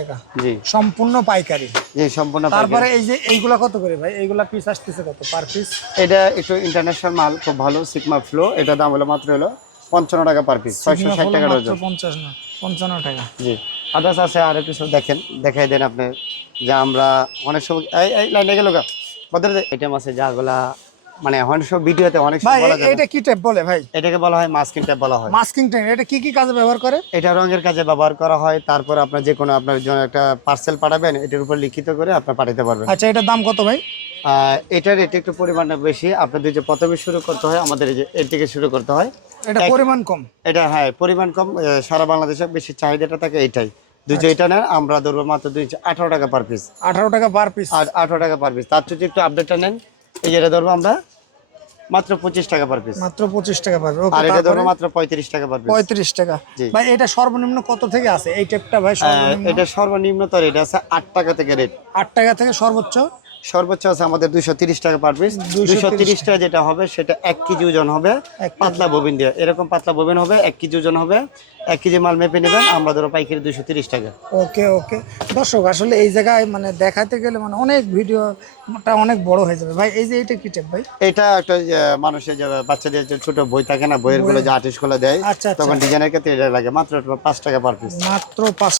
টাকা জি সম্পূর্ণ পাইকারি। জি সম্পূর্ণ তারপরে পাইকারি। এই যে এইগুলা কত করে ভাই? এইগুলা পিস আসতেছে কত পার পিস? এটা একটু ইন্টারন্যাশনাল মাল, খুব ভালো সিগমা ফ্লো। এটা দাম হলো মাত্র হলো 55 টাকা পার পিস, 660 টাকা মাত্র ডজন। 55 টাকা। জি আদার্স আছে আরো কিছু, দেখেন দেখাই দেন আপনি। যে আমরা অনেক সময় এই লাইনে গেল গা বদলে আইটেম আছে যাগুলা মানে অনেক সব ভিডিওতে অনেক ভাই সময় বলা যায় না। এটা কি টাইপ বলে ভাই? এটাকে বলা হয় মাস্কিং টেপ বলা হয়। Masking type. এটা কি কি কাজে ব্যবহার করে? এটা রঙের কাজে ব্যবহার করা হয়। তারপর আপনার যে কোনো আপনার জন্য একটা পার্সেল পাঠাবেন, এটার উপর লিখিত করে আপনি পাঠাতে পারবেন। আচ্ছা, এটার দাম কত ভাই? এটার রেট একটু পরিমাণটা বেশি। আপনাদের যে প্রথমে শুরু করতে হয়, আমাদের এই যে এর থেকে শুরু করতে হয়। এটা পরিমাণ কম। এটা হ্যাঁ পরিমাণ কম, সারা বাংলাদেশে বেশি চাহিদাটা থাকে এটাই। দুইশো এটা নেন, আমরা ধরবো মাত্র 18 টাকা পার পিস। 18 টাকা পার পিস। আর 18 টাকা পার পিস। তার যদি একটু আপডেটটা নেন, এই যেটা ধরবো আমরা মাত্র 25 টাকা পার পিস। মাত্র 25 টাকা পার। ওকে, আর এটা তারপরে ধরবো মাত্র 35 টাকা পার পিস। 35 টাকা। জি। ভাই এটা সর্বনিম্ন কত থেকে আছে এই টেপটা ভাই? সর্বনিম্ন এটা সর্বনিম্ন তো রেট আছে 8 টাকা থেকে রেট। 8 টাকা থেকে সর্বোচ্চ সর্বোচ্চ আছে আমাদের 230 টাকা পার পিস। 230 টাকা যেটা হবে সেটা 1 কেজি ওজন হবে, পাতলা ববিন দিয়ে। এরকম পাতলা ববিন হবে, 1 কেজি ওজন হবে। 1 কেজি মাল মেপে নেবেন, আমরা ধরো পাইকারি 230 টাকা। ওকে ওকে। দর্শক আসলে এই জায়গায় মানে দেখাতে গেলে মানে অনেক ভিডিওটা অনেক বড় হয়ে যাবে ভাই। এই যে এটা কি টেপ ভাই? এটা একটা মানুষের যে বাচ্চাদের যে ছোট বই থাকে না, বইয়ের গুলো যে আর্টিস্ট গুলো দেয়, আচ্ছা, আচ্ছা। তখন ডিজাইনের ক্ষেত্রে এটা লাগে মাত্র 5 টাকা পার পিস। মাত্র 5